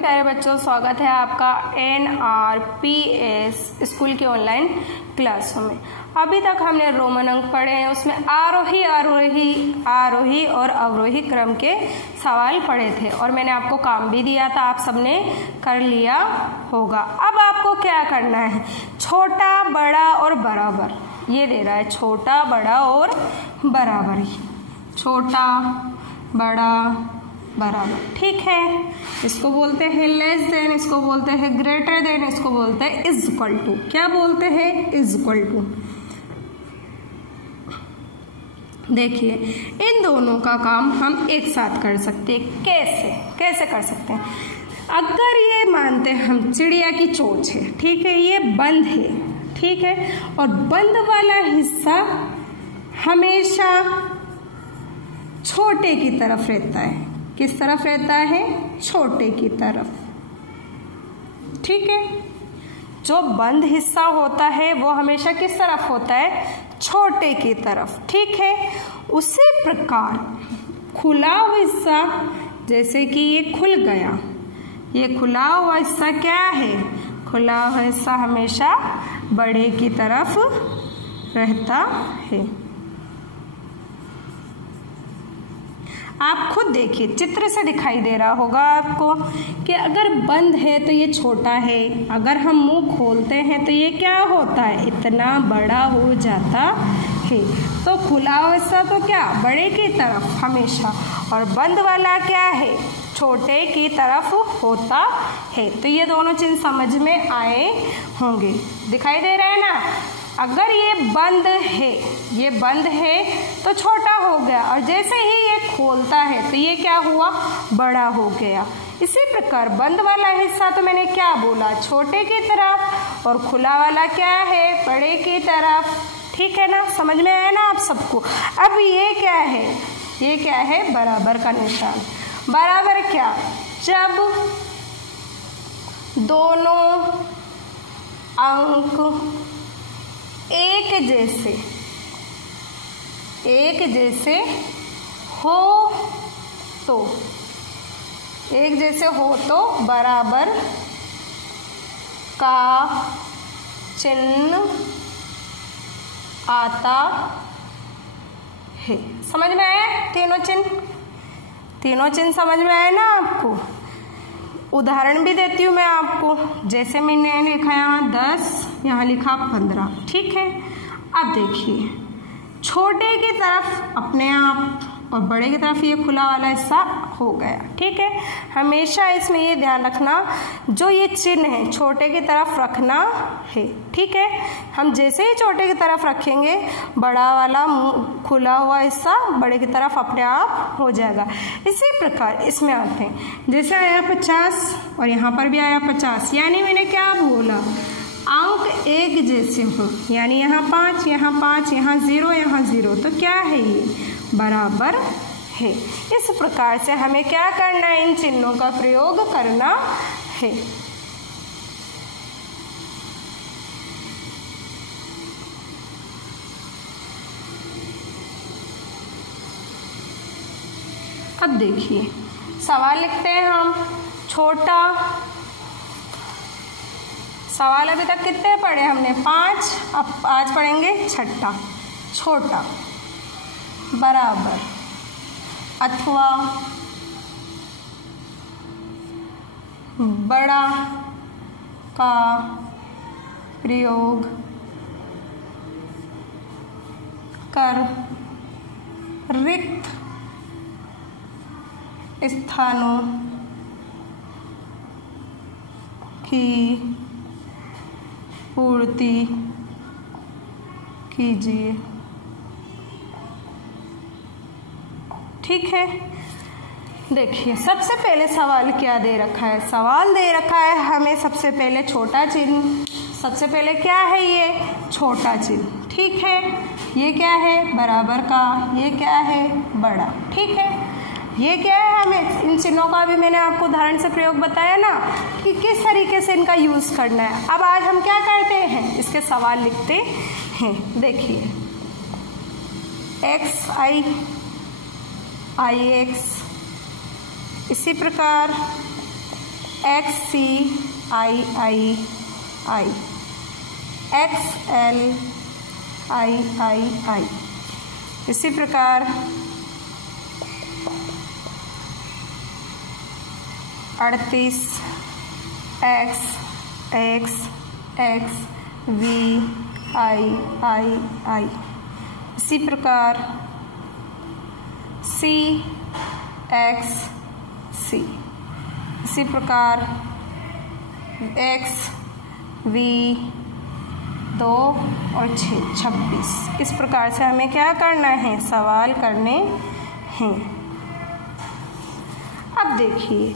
प्यारे बच्चों, स्वागत है आपका NRPS स्कूल के ऑनलाइन क्लासों में। अभी तक हमने रोमन अंक पढ़े हैं, उसमें आरोही और अवरोही क्रम के सवाल पढ़े थे और मैंने आपको काम भी दिया था, आप सबने कर लिया होगा। अब आपको क्या करना है, छोटा बड़ा और बराबर, ये दे रहा है छोटा बड़ा और बराबर, छोटा बड़ा बराबर, ठीक है। इसको बोलते हैं लेस देन, इसको बोलते हैं ग्रेटर देन, इसको बोलते हैं इज इक्वल टू। क्या बोलते हैं? Is equal to. देखिए इन दोनों का काम हम एक साथ कर सकते हैं। कैसे कर सकते हैं? अगर ये मानते हैं हम चिड़िया की चोंच है, ठीक है, ये बंद है, ठीक है, और बंद वाला हिस्सा हमेशा छोटे की तरफ रहता है। किस तरफ रहता है? छोटे की तरफ, ठीक है। जो बंद हिस्सा होता है वो हमेशा किस तरफ होता है? छोटे की तरफ, ठीक है। उसी प्रकार खुला हुआ हिस्सा, जैसे कि ये खुल गया, ये खुला हुआ हिस्सा क्या है? खुला हुआ हिस्सा हमेशा बड़े की तरफ रहता है। आप खुद देखिए, चित्र से दिखाई दे रहा होगा आपको कि अगर बंद है तो ये छोटा है, अगर हम मुंह खोलते हैं तो ये क्या होता है? इतना बड़ा हो जाता है। तो खुला हुआ हिस्सा तो क्या? बड़े की तरफ हमेशा, और बंद वाला क्या है? छोटे की तरफ होता है। तो ये दोनों चिन्ह समझ में आए होंगे, दिखाई दे रहा है ना। अगर ये बंद है तो छोटा हो गया, और जैसे ही ये खोलता है तो ये क्या हुआ? बड़ा हो गया। इसी प्रकार बंद वाला हिस्सा तो मैंने क्या बोला? छोटे की तरफ, और खुला वाला क्या है? बड़े की तरफ, ठीक है ना। समझ में आया ना आप सबको? अब ये क्या है? ये क्या है? बराबर का निशान। बराबर क्या? जब दोनों अंक एक जैसे हो तो बराबर का चिन्ह आता है। समझ में आया? तीनों चिन्ह समझ में आए ना आपको? उदाहरण भी देती हूँ मैं आपको। जैसे मैंने लिखा यहाँ 10, यहाँ लिखा 15, ठीक है। अब देखिए, छोटे की तरफ अपने आप और बड़े की तरफ ये खुला वाला हिस्सा हो गया, ठीक है। हमेशा इसमें ये ध्यान रखना, जो ये चिन्ह है छोटे की तरफ रखना है, ठीक है। हम जैसे ही छोटे की तरफ रखेंगे, बड़ा वाला खुला हुआ हिस्सा बड़े की तरफ अपने आप हो जाएगा। इसी प्रकार इसमें आते हैं, जैसे आया 50 और यहाँ पर भी आया 50, यानी मैंने क्या बोला? अंक एक जैसे हो, यानी यहाँ 5, यहाँ 5, यहाँ 0, यहाँ 0, तो क्या है? ये बराबर है। इस प्रकार से हमें क्या करना है? इन चिन्हों का प्रयोग करना है। अब देखिए सवाल लिखते हैं हम। छोटा सवाल अभी तक कितने पढ़े हमने? 5। अब आज पढ़ेंगे छठा। छोटा बराबर अथवा बड़ा का प्रयोग कर रिक्त स्थानों की पूर्ति कीजिए, ठीक है। देखिए सबसे पहले सवाल क्या दे रखा है? सवाल दे रखा है हमें सबसे पहले छोटा चिन्ह। सबसे पहले क्या है? ये छोटा चिन्ह, ठीक है। ये क्या है? बराबर का। ये क्या है? बड़ा, ठीक है। ये क्या है? हमें इन चिन्हों का भी मैंने आपको उदाहरण से प्रयोग बताया ना कि किस तरीके से इनका यूज करना है। अब आज हम क्या करते हैं? इसके सवाल लिखते हैं। देखिए xi ix, इसी प्रकार XCIII, XLIII। इसी प्रकार 38 XXXVIII। इसी प्रकार CXC। इसी प्रकार XV 2 और 6 26। इस प्रकार से हमें क्या करना है, सवाल करने हैं। अब देखिए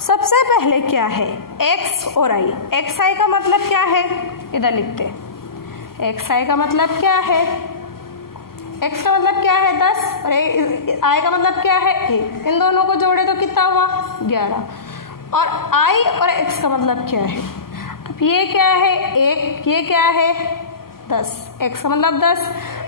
सबसे पहले क्या है, x और i। xi का मतलब क्या है, इधर लिखते हैं। xi का मतलब क्या है, x का मतलब क्या है 10 और i का मतलब क्या है 1। इन दोनों को जोड़े तो कितना हुआ 11। और i और x का मतलब क्या है, अब ये क्या है 1, ये क्या है 10, x का मतलब 10।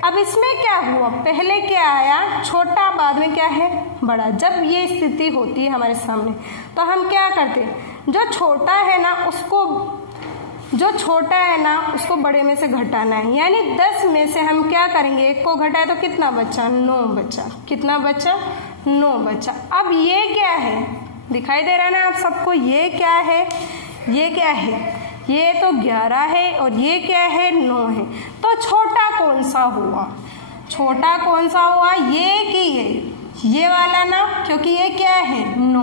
अब इसमें क्या हुआ, पहले क्या आया छोटा, बाद में क्या है बड़ा। जब ये स्थिति होती है हमारे सामने तो हम क्या करते हैं, जो छोटा है ना उसको बड़े में से घटाना है। यानी 10 में से हम क्या करेंगे, 1 को घटाए तो कितना बचा, 9 बचा। कितना बचा, 9 बचा। अब ये क्या है, दिखाई दे रहा है ना आप सबको, ये क्या है, ये क्या है, ये तो 11 है और ये क्या है 9 है। तो छोटा कौन सा हुआ, छोटा कौन सा हुआ, ये कि ये वाला ना, क्योंकि ये क्या है 9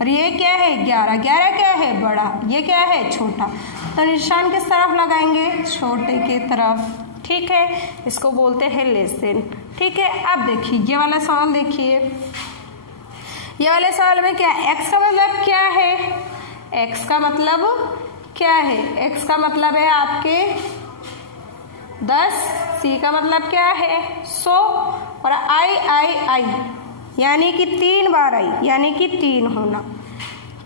और ये क्या है 11। 11 क्या है बड़ा, ये क्या है छोटा। तो निशान किस तरफ लगाएंगे, छोटे की तरफ। ठीक है, इसको बोलते हैं लेस देन। ठीक है, अब देखिए ये वाला सवाल देखिए, ये वाले सवाल में क्या है, x का मतलब क्या है, x का मतलब क्या है, x का मतलब है आपके 10, c का मतलब क्या है 100 और i यानी कि 3 बार आई, यानी कि 3 होना।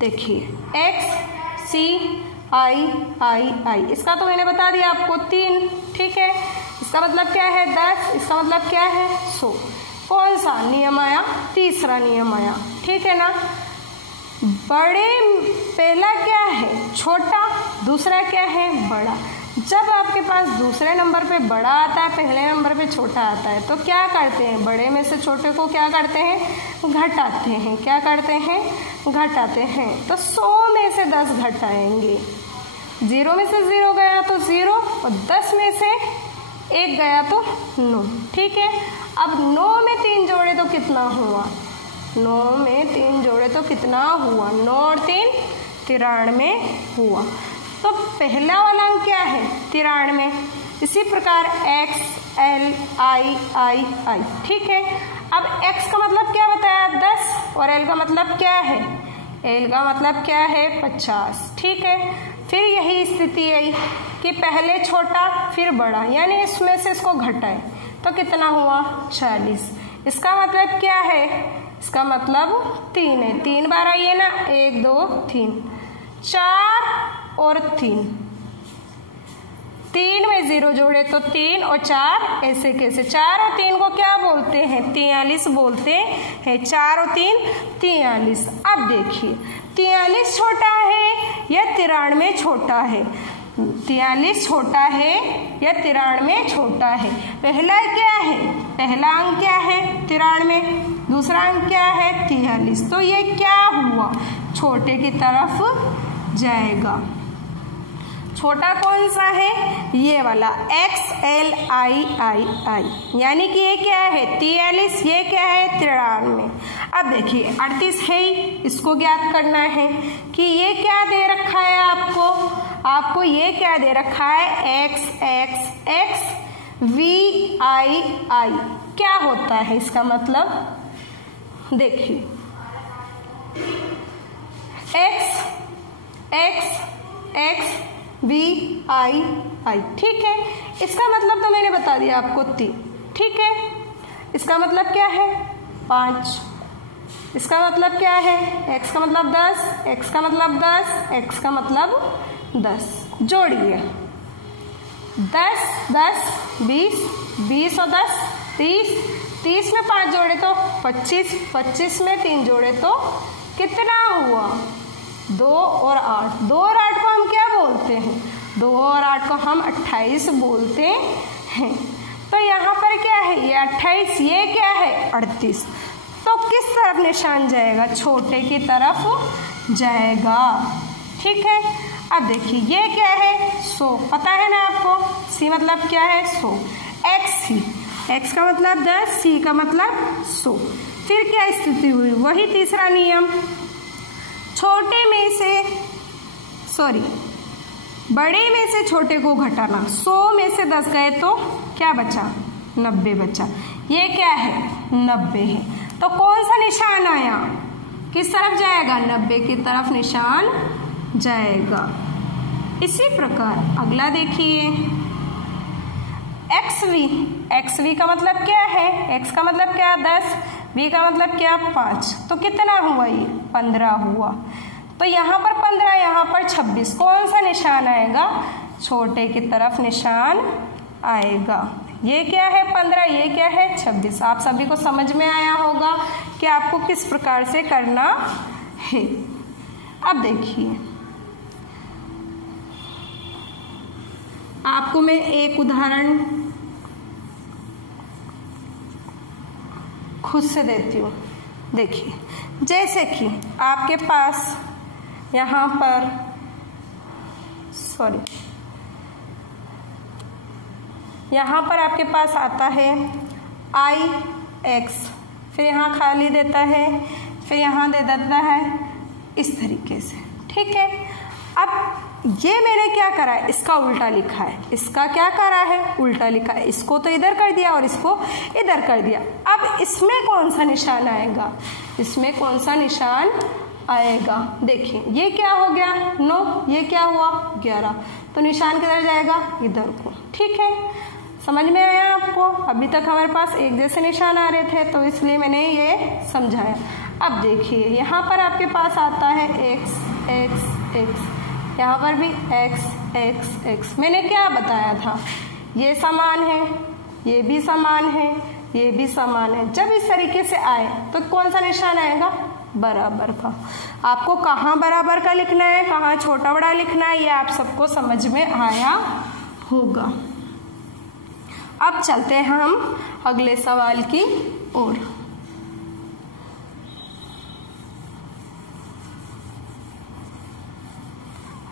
देखिए XCIII, इसका तो मैंने बता दिया आपको 3। ठीक है, इसका मतलब क्या है 10, इसका मतलब क्या है 100। कौन सा नियम आया, तीसरा नियम आया। ठीक है ना, बड़े पहला क्या है छोटा, दूसरा क्या है बड़ा। जब आपके पास दूसरे नंबर पे बड़ा आता है, पहले नंबर पे छोटा आता है, तो क्या करते हैं, बड़े में से छोटे को क्या करते हैं, घटाते हैं। क्या करते हैं, घटाते हैं। तो 100 में से 10 घटाएंगे, 0 में से 0 गया तो 0 और 10 में से 1 गया तो 9। ठीक है, अब 9 में 3 जोड़े तो कितना हुआ, 9 में 3 जोड़े तो कितना हुआ, 9 और 3 93 हुआ। तो पहला वाला अंक क्या है 93। इसी प्रकार XLIII। ठीक है, अब x का मतलब क्या बताया 10 और l का मतलब क्या है, l का मतलब क्या है 50। ठीक है, फिर यही स्थिति आई कि पहले छोटा फिर बड़ा, यानी इसमें से इसको घटाए तो कितना हुआ 40। इसका मतलब क्या है, इसका मतलब 3 है, 3 बार आइए ना, 1 2 3, 4 और 3, 3 में 0 जोड़े तो 3 और 4 ऐसे कैसे, 4 और 3 को क्या बोलते हैं 43 बोलते हैं, 4 और 3 43। अब देखिए 43 छोटा है या 93 छोटा है, 43 छोटा है या 93 छोटा है। पहला क्या है, पहला अंक क्या है 93, दूसरा अंक क्या है 43। तो ये क्या हुआ, छोटे की तरफ जाएगा। छोटा कौन सा है, ये वाला XLIII, यानी कि ये क्या है 43, ये क्या है 93। अब देखिए 38 है ही, इसको ज्ञात करना है कि ये क्या दे रखा है आपको, आपको ये क्या दे रखा है XXXVII। क्या होता है इसका मतलब, देखिए XXXVII। ठीक है, इसका मतलब तो मैंने बता दिया आपको 3। ठीक है, इसका मतलब क्या है 5, इसका मतलब क्या है, x का मतलब 10, x का मतलब 10, x का मतलब 10। जोड़िए 10 10 20, 20 और 10 30, 30 में 5 जोड़े तो 25, 25 में 3 जोड़े तो कितना हुआ 2 और 8, 2 और 8 को हम क्या बोलते हैं? 2 और 8 को हम 28 बोलते हैं। तो यहाँ पर क्या है? ये 28, ये क्या है? 38। तो किस तरफ निशान जाएगा? छोटे की तरफ जाएगा। ठीक है। अब देखिए ये क्या है? 100, पता है ना आपको? सी मतलब क्या है? 100। एक्स ही, एक्स का मतलब 10, सी का मतलब 100। फिर क्या स्थिति हुई? वही तीसरा नियम, छोटे में से बड़े में से छोटे को घटाना। 100 में से 10 गए तो क्या बचा? 90 बचा। ये क्या है? 90 है। तो कौन सा निशान आया? किस तरफ जाएगा? 90 की तरफ निशान जाएगा। इसी प्रकार अगला देखिए, एक्स वी का मतलब क्या है? एक्स का मतलब क्या? 10, वी का मतलब क्या? 5। तो कितना हुआ? ये 15 हुआ। तो यहाँ पर 15, यहाँ पर 26, कौन सा निशान आएगा? छोटे की तरफ निशान आएगा। ये क्या है? 15, ये क्या है? 26। आप सभी को समझ में आया होगा कि आपको किस प्रकार से करना है। अब देखिए, आपको मैं एक उदाहरण खुद से देती हूँ। देखिए, जैसे कि आपके पास यहाँ पर यहाँ पर आपके पास आता है IX, फिर यहाँ खाली देता है, फिर यहाँ दे देता है इस तरीके से। ठीक है। अब ये मैंने क्या करा है? इसका उल्टा लिखा है। इसका क्या करा है? उल्टा लिखा है। इसको तो इधर कर दिया और इसको इधर कर दिया। अब इसमें कौन सा निशान आएगा? इसमें कौन सा निशान आएगा? देखिए, ये क्या हो गया? 9, ये क्या हुआ? 11। तो निशान किधर जाएगा? इधर को। ठीक है, समझ में आया आपको? अभी तक हमारे पास एक जैसे निशान आ रहे थे तो इसलिए मैंने ये समझाया। अब देखिए, यहाँ पर आपके पास आता है x x x, यहाँ पर भी x x x। मैंने क्या बताया था? ये समान है, ये भी समान है, ये भी समान है। जब इस तरीके से आए तो कौन सा निशान आएगा? बराबर का। आपको कहाँ बराबर का लिखना है, कहाँ छोटा बड़ा लिखना है, ये आप सबको समझ में आया होगा। अब चलते हैं हम अगले सवाल की ओर।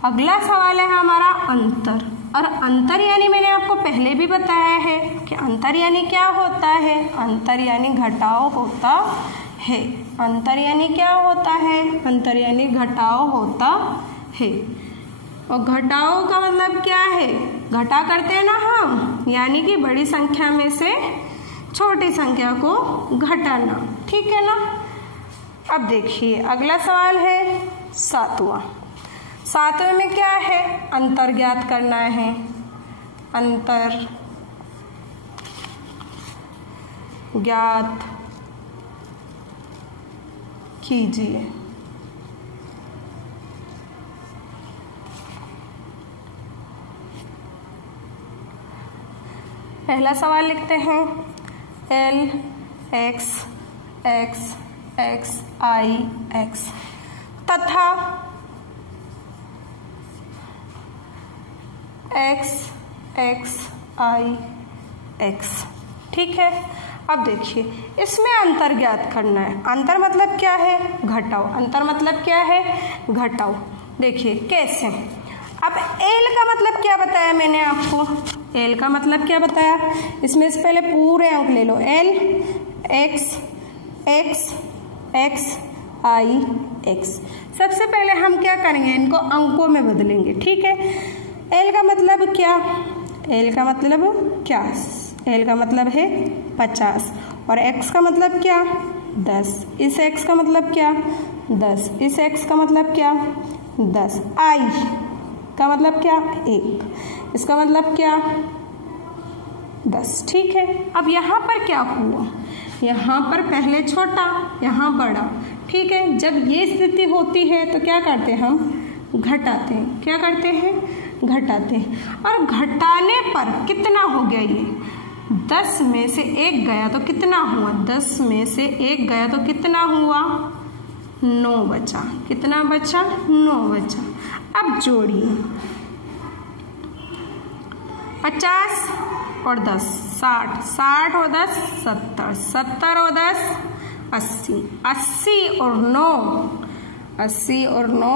अगला सवाल है हमारा अंतर। और अंतर यानी मैंने आपको पहले भी बताया है कि अंतर यानी क्या होता है? अंतर यानी घटाव होता है। अंतर यानी क्या होता है? अंतर यानी घटाव होता है। और घटाव का मतलब क्या है? घटा करते हैं ना हम, यानी कि बड़ी संख्या में से छोटी संख्या को घटाना। ठीक है ना। अब देखिए, अगला सवाल है 7वां। 7वें में क्या है? अंतर ज्ञात करना है। अंतर ज्ञात कीजिए। पहला सवाल लिखते हैं L x x x I x तथा x x I x। ठीक है। अब देखिए, इसमें अंतर ज्ञात करना है। अंतर मतलब क्या है? घटाओ। अंतर मतलब क्या है? घटाओ। देखिए कैसे। अब L का मतलब क्या बताया मैंने आपको? L का मतलब क्या बताया? इसमें से पहले पूरे अंक ले लो। L x x x I x। सबसे पहले हम क्या करेंगे? इनको अंकों में बदलेंगे। ठीक है। L का मतलब क्या? L का मतलब क्या? L का मतलब है 50 और x का मतलब क्या? 10। इस x का मतलब क्या? 10। इस x का मतलब क्या? 10। I का मतलब क्या? 1। इसका मतलब क्या? 10। ठीक है। अब यहाँ पर क्या हुआ? यहाँ पर पहले छोटा, यहाँ बड़ा। ठीक है। जब ये स्थिति होती है तो क्या करते हैं? हम घटाते हैं। क्या करते हैं? घटाते हैं। और घटाने पर कितना हो गया? ये 10 में से 1 गया तो कितना हुआ? 10 में से 1 गया तो कितना हुआ? 9 बचा। कितना बचा? 9 बचा। अब जोड़िए 50 और 10 60, 60 और 10 70, 70 और 10 80, 80 और 9 80 और 9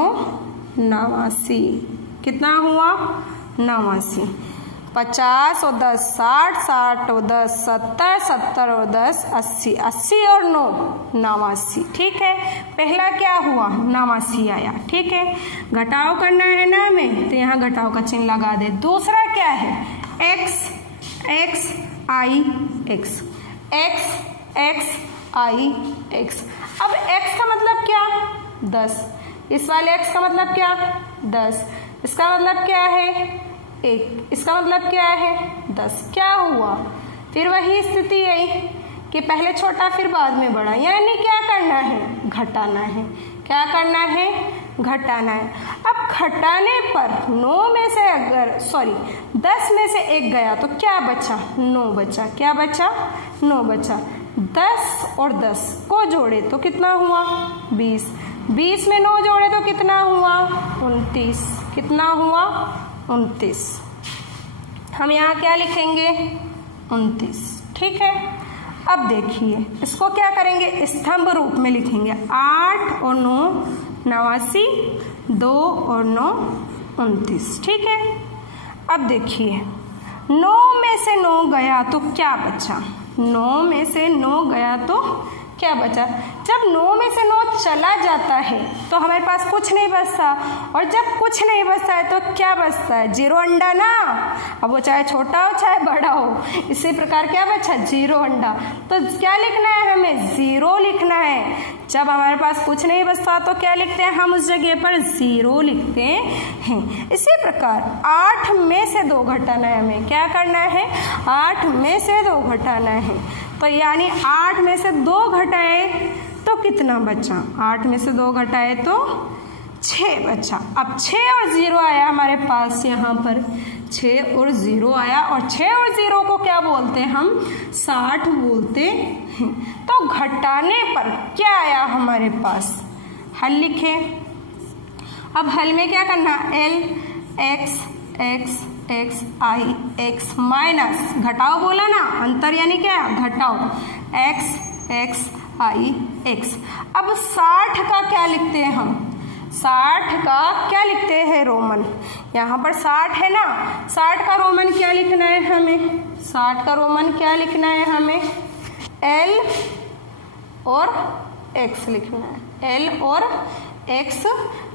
89। कितना हुआ? 89। 50 और 10 60, 60 और 10 70, 70 और 10 80, 80 और 9 89। ठीक है, पहला क्या हुआ? 89 आया। ठीक है, घटाव करना है ना हमें, तो यहाँ घटाव का चिन्ह लगा दे। दूसरा क्या है? x x i x, x x i x। अब x का मतलब क्या? 10। इस वाले x का मतलब क्या? 10। इसका मतलब क्या है? 1। इसका मतलब क्या है? 10। क्या हुआ? फिर वही स्थिति आई कि पहले छोटा फिर बाद में बड़ा, यानी क्या करना है? घटाना है। क्या करना है? घटाना है। अब घटाने पर 9 में से 10 में से 1 गया तो क्या बचा? 9 बचा। क्या बचा? 9 बचा। 10 और 10 को जोड़े तो कितना हुआ? 20। 20 में 9 जोड़े तो कितना हुआ? 29। कितना हुआ? 29। हम यहाँ क्या लिखेंगे? 29। ठीक है, अब देखिए इसको क्या करेंगे? स्तंभ रूप में लिखेंगे। 8 और 9 89, 2 और 9 29। ठीक है, अब देखिए 9 में से 9 गया तो क्या बचा? 9 में से 9 गया तो क्या बचा? जब 9 में से 9 चला जाता है तो हमारे पास कुछ नहीं बचता, और जब कुछ नहीं बचता है तो क्या बचता है? 0 अंडा ना। अब वो चाहे छोटा हो चाहे बड़ा हो, इसी प्रकार क्या बचा? 0 अंडा। तो क्या लिखना है हमें? 0 लिखना है। जब हमारे पास कुछ नहीं बचता तो क्या लिखते हैं हम? उस जगह पर 0 लिखते हैं। इसी प्रकार 8 में से 2 घटाना है हमें। क्या करना है? 8 में से 2 घटाना है। तो यानी 8 में से 2 घटाए तो कितना बचा? 8 में से 2 घटाए तो 6 बचा। अब 6 और 0 आया हमारे पास, यहाँ पर 6 और 0 आया, और 6 और 0 को क्या बोलते हैं हम? 60 बोलते हैं। तो घटाने पर क्या आया हमारे पास? हल लिखे। अब हल में क्या करना? l x x x i x minus घटाओ बोला ना, अंतर यानी क्या? घटाओ x x i x। अब 60 का क्या लिखते हैं हम? 60 का क्या लिखते हैं? रोमन। यहाँ पर 60 है ना, 60 का रोमन क्या लिखना है हमें? 60 का रोमन क्या लिखना है हमें? L और X लिखना है। L और X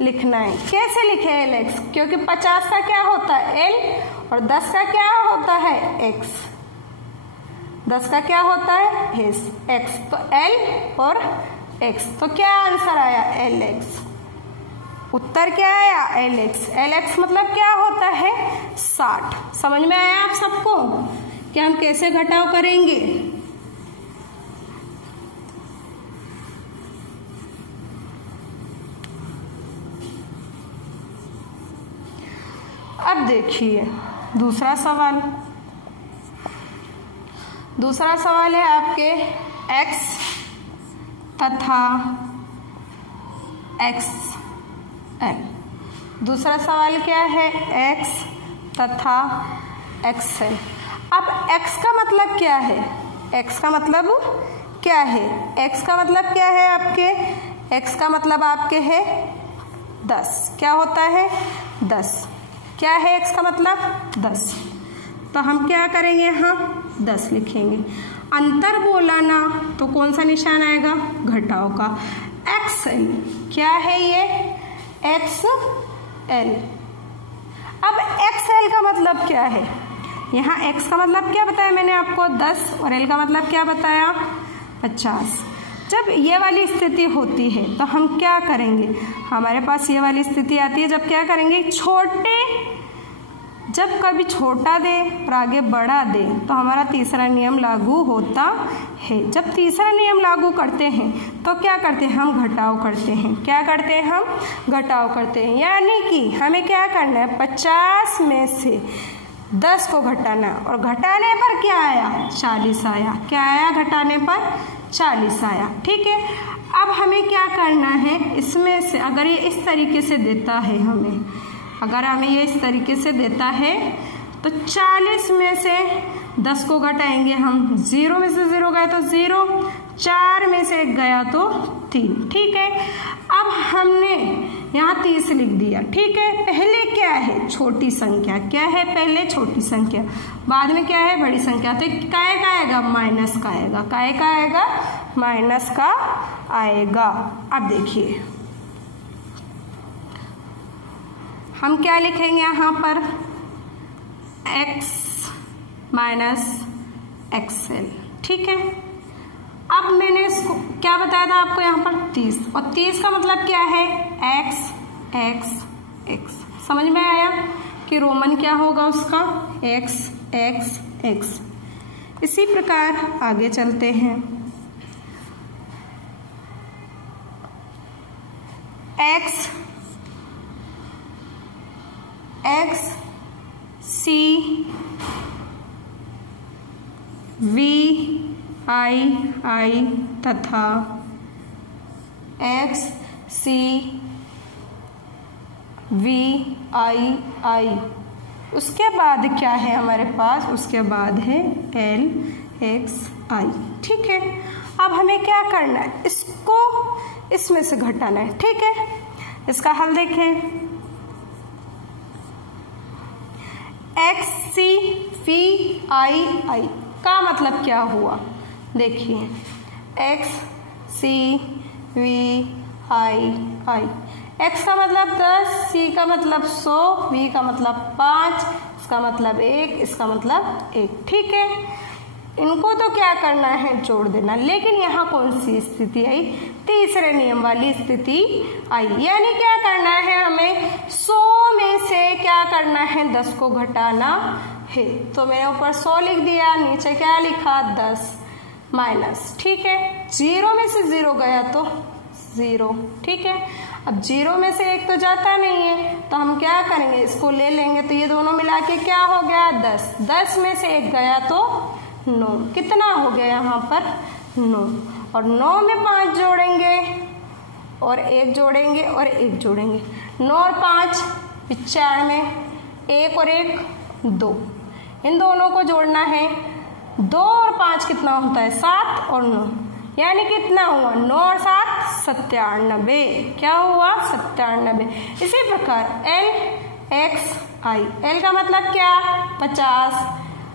लिखना है। कैसे लिखे L X? क्योंकि 50 का क्या होता है? L, और 10 का क्या होता है? X। 10 का क्या होता है? X। तो L और X। तो क्या आंसर आया? L X। उत्तर क्या आया? L X। L X मतलब क्या होता है? 60। समझ में आया आप सबको कि हम कैसे घटाव करेंगे? अब देखिए दूसरा सवाल। दूसरा सवाल है आपके x तथा XL। दूसरा सवाल क्या है? x तथा XL। अब x का मतलब क्या है? x का मतलब क्या है? x का मतलब क्या है आपके? x का मतलब आपके है 10। क्या होता है? 10। क्या है x का मतलब? 10। तो हम क्या करेंगे? यहाँ 10 लिखेंगे। अंतर बोला ना तो कौन सा निशान आएगा? घटाव का। XL क्या है ये? XL। अब XL का मतलब क्या है? यहाँ x का मतलब क्या बताया मैंने आपको? 10, और L का मतलब क्या बताया? 50। जब ये वाली स्थिति होती है तो हम क्या करेंगे? हमारे पास ये वाली स्थिति आती है जब क्या करेंगे? जब कभी छोटा दे और आगे बड़ा दे तो हमारा तीसरा नियम लागू होता है। जब तीसरा नियम लागू करते हैं तो क्या करते हैं? हम घटाव करते हैं। क्या करते हैं? हम घटाव करते हैं। यानी कि हमें क्या करना है? 50 में से 10 को घटाना, और घटाने पर क्या आया? 40 आया। क्या आया घटाने पर? 40 आया। ठीक है, अब हमें क्या करना है, इसमें से अगर ये इस तरीके से देता है हमें, अगर हमें ये इस तरीके से देता है तो 40 में से 10 को घटाएंगे हम, 0 में से 0 गया तो 0, 4 में से 1 गया तो 3। ठीक है, अब हमने यहाँ 30 लिख दिया। ठीक है, पहले क्या है, छोटी संख्या। क्या है, पहले छोटी संख्या, बाद में क्या है, बड़ी संख्या। तो काय का आएगा, माइनस का आएगा। काय का आएगा, माइनस का आएगा। अब देखिए हम क्या लिखेंगे यहाँ पर, x माइनस XL। ठीक है, अब मैंने इसको क्या बताया था आपको यहाँ पर, 30, और 30 का मतलब क्या है, x x x। समझ में आया कि रोमन क्या होगा उसका, x x x। इसी प्रकार आगे चलते हैं, x x C V I तथा x C V I। उसके बाद क्या है हमारे पास, उसके बाद है L X I। ठीक है, अब हमें क्या करना है, इसको इसमें से घटाना है। ठीक है, इसका हल देखें, x C V I का मतलब क्या हुआ, देखिए x C V I। x का मतलब 10, C का मतलब 100, V का मतलब 5, इसका मतलब 1, इसका मतलब 1। ठीक है, इनको तो क्या करना है, जोड़ देना। लेकिन यहाँ कौन सी स्थिति आई, तीसरे नियम वाली स्थिति आई, यानी क्या करना है, हमें 100 में से क्या करना है, 10 को घटाना है। तो मैंने ऊपर 100 लिख दिया, नीचे क्या लिखा, 10 माइनस। ठीक है, 0 में से 0 गया तो 0। ठीक है, अब 0 में से 1 तो जाता नहीं है, तो हम क्या करेंगे, इसको ले लेंगे, तो ये दोनों मिला के क्या हो गया, 10। 10 में से 1 गया तो 9। कितना हो गया यहाँ पर, 9। और 9 में 5 जोड़ेंगे और 1 जोड़ेंगे और 1 जोड़ेंगे, 9 और 5 95, 1 और 1 2। इन दोनों को जोड़ना है, 2 और 5 कितना होता है, 7 और 9, यानी कितना हुआ, 9 और 7 97। क्या हुआ, 97। इसी प्रकार L X I, L का मतलब क्या, 50,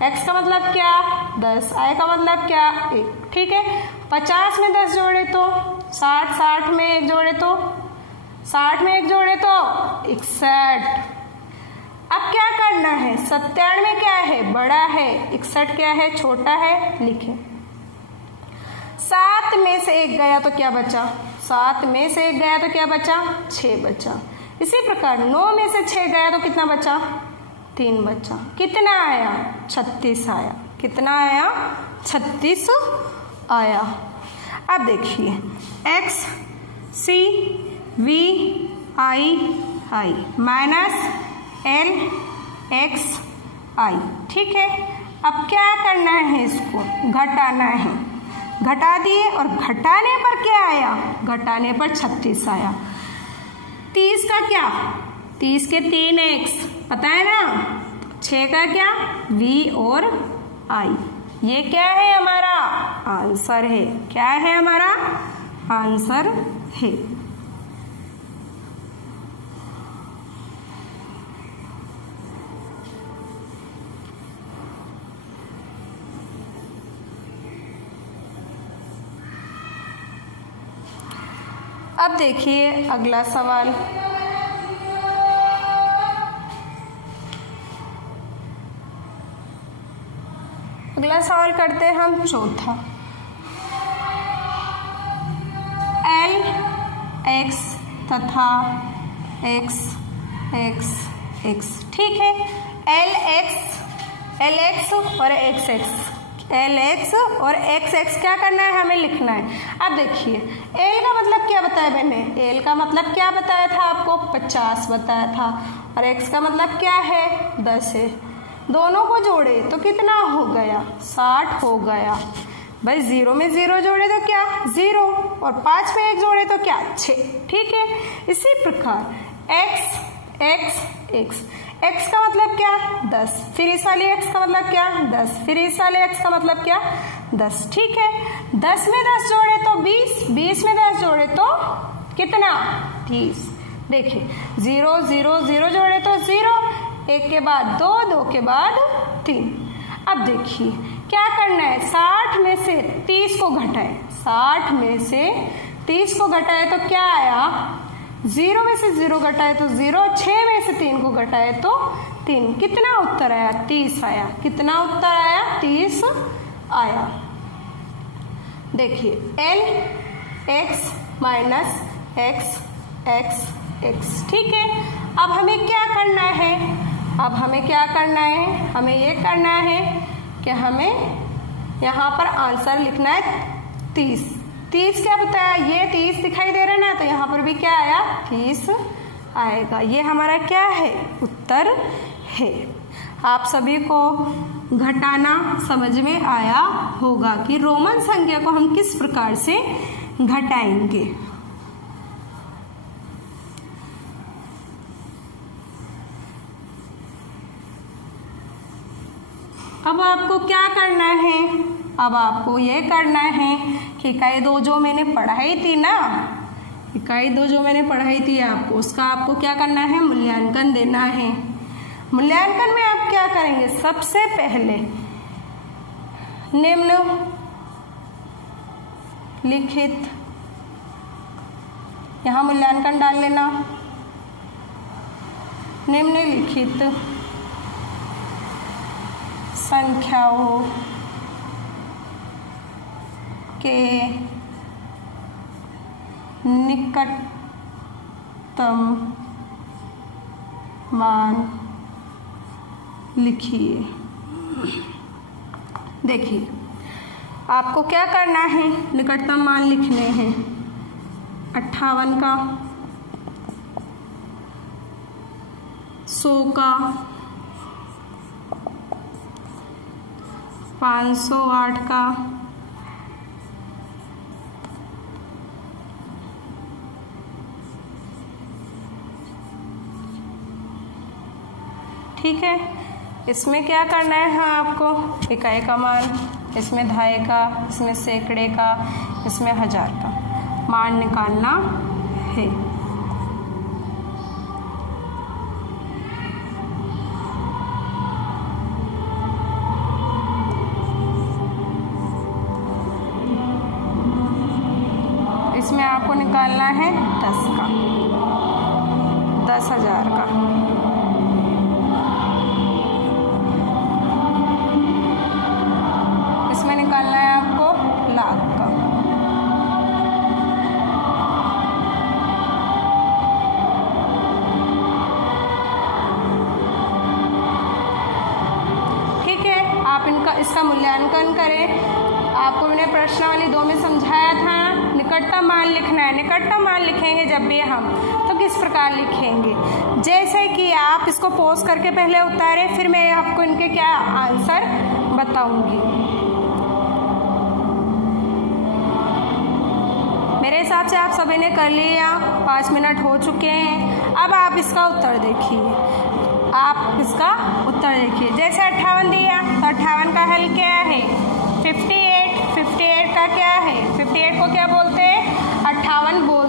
X का मतलब क्या, 10, I का मतलब क्या, 1। ठीक है, 50 में 10 जोड़े तो 60, 60 में 1 जोड़े तो 60 में 1 जोड़े तो 61। अब क्या करना है, 97 क्या है, बड़ा है, 61 क्या है, छोटा है। लिखें, 7 में से 1 गया तो क्या बचा, 7 में से 1 गया तो क्या बचा, 6 बचा। इसी प्रकार 9 में से 6 गया तो कितना बचा, 3 बचा। कितना आया, 36 आया। कितना आया, 36 आया। अब देखिए x C V I minus L X I। ठीक है, अब क्या करना है, इसको घटाना है। घटा दिए और घटाने पर क्या आया, घटाने पर 36 आया। 30 का क्या, 30 के 3x पता है ना, 6 का क्या, V और I। ये क्या है, हमारा आंसर है। क्या है, हमारा आंसर है। अब देखिए अगला सवाल, अगला सवाल करते हैं हम चौथा। L X तथा X X X। ठीक है, L X और X X, L X और X X क्या करना है, हमें लिखना है। अब देखिए L का मतलब क्या बताया मैंने, L का मतलब क्या बताया था आपको, 50 बताया था, और X का मतलब क्या है, 10 है। दोनों को जोड़े तो कितना हो गया, 60 हो गया। भाई 0 में 0 जोड़े तो क्या 0, और 5 में 1 जोड़े तो क्या 6। ठीक है, इसी प्रकार x का मतलब क्या 10, फिर इस वाली x का मतलब क्या 10, फिर इस वाले x का मतलब क्या 10। ठीक है, 10 में 10 जोड़े तो 20, 20 में 10 जोड़े तो कितना 30। देखिए 0 0 0 जोड़े तो 0, 1 के बाद 2, 2 के बाद 3। अब देखिए क्या करना है, 60 में से 30 को घटाए, 60 में से 30 को घटाए तो क्या आया, 0 में से 0 घटाए तो 0, 6 में से 3 को घटाए तो 3। कितना उत्तर आया 30 आया। कितना उत्तर आया 30 आया। देखिए l x minus x x x। ठीक है, अब हमें क्या करना है, अब हमें क्या करना है, हमें ये करना है कि हमें यहाँ पर आंसर लिखना है 30। 30 क्या बताया, ये 30 दिखाई दे रहा है ना, तो यहाँ पर भी क्या आया 30 आएगा। ये हमारा क्या है उत्तर है। आप सभी को घटाना समझ में आया होगा कि रोमन संख्या को हम किस प्रकार से घटाएंगे। अब आपको क्या करना है, अब आपको ये करना है कि इकाई 2 जो मैंने पढ़ाई थी ना, इकाई 2 जो मैंने पढ़ाई थी आपको, उसका आपको क्या करना है, मूल्यांकन देना है। मूल्यांकन में आप क्या करेंगे, सबसे पहले निम्नलिखित, यहाँ मूल्यांकन डाल लेना, निम्नलिखित संख्याओं के निकटतम मान लिखिए। देखिए आपको क्या करना है, निकटतम मान लिखने हैं। 58 का, 100 का, 508 का, ठीक है। इसमें क्या करना है, हाँ आपको इकाई का मान, इसमें दहाई का, इसमें सैकड़े का, इसमें 1000 का मान निकालना है। इसमें आपको निकालना है 10 का, 10,000 का, इसमें निकालना है आपको लाख का। ठीक है, आप इसका मूल्यांकन करें। आपको मैंने प्रश्नावली 2 में समझाया था, निकटतम मान लिखना है। निकटतम मान लिखेंगे जब भी हम, तो किस प्रकार लिखेंगे, जैसे कि आप इसको पॉज करके पहले उतारे, फिर मैं आपको इनके क्या आंसर बताऊंगी। मेरे हिसाब से आप सभी ने कर लिया, 5 मिनट हो चुके हैं। अब आप इसका उत्तर देखिए, आप इसका उत्तर देखिए। जैसे 58 दिया तो 58 का हल क्या है, 58 का क्या है, 58 को क्या बोलते हैं, 58 बोलते